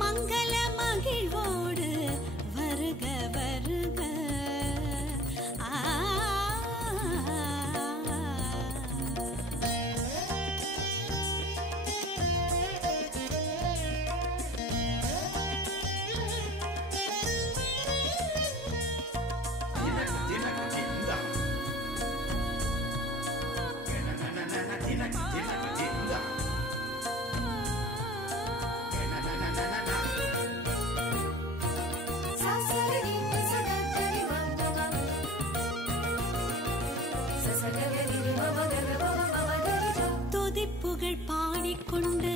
மங்கள மகிழ்வோடு வருக வருக. துதிப்புகள் பாடிக்கொண்டு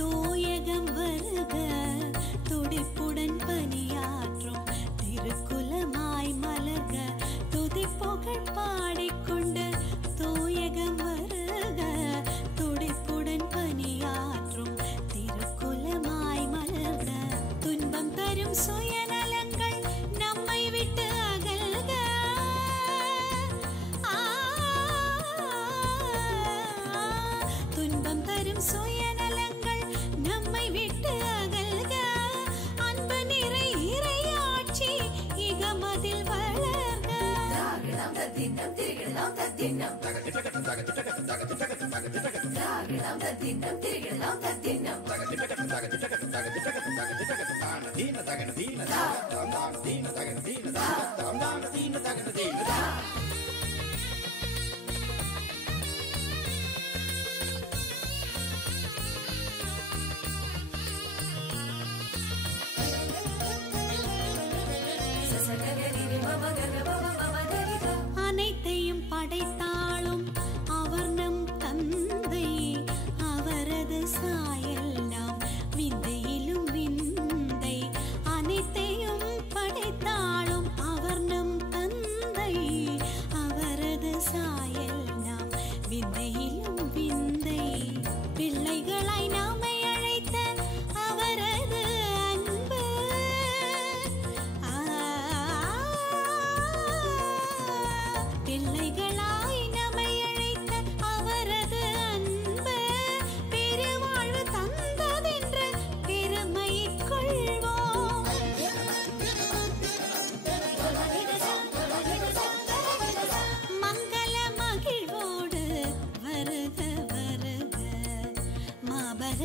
தூயகம் வருக, துடிப்புடன் பணியாற்றும் திருக்குலமாய் மலர்க. துதிப்புகள் பாடிக்கொண்டு தூயகம் வருக, துடிப்புடன் பணியாற்றும் திருக்குலமாய் மலர்க. துன்பம் தரும் சுயநலங்கள் நம்மை விட்டு அகல்க. துன்பம் தரும் சுயநலங்கள் நம்மை விட்டு அகல்க. அன்பு நிறை இறையாட்சி இகமதில் வளர்க. தத்தின்னம் திரிகிடலாம் தத்தின்னம் திராகிடம் தத்தின்னம் திரிகிடலாம் தத்தின்னம் தீன தகன தீன தான தீன தகன தீன தான தீன தகன தீன. அனைத்தையும் படைத்தாலும் அவர் நம் தந்தை, அவரது சாயல் நாம் விந்தையிலும் விந்தை. அனை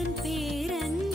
அதன் பேரன்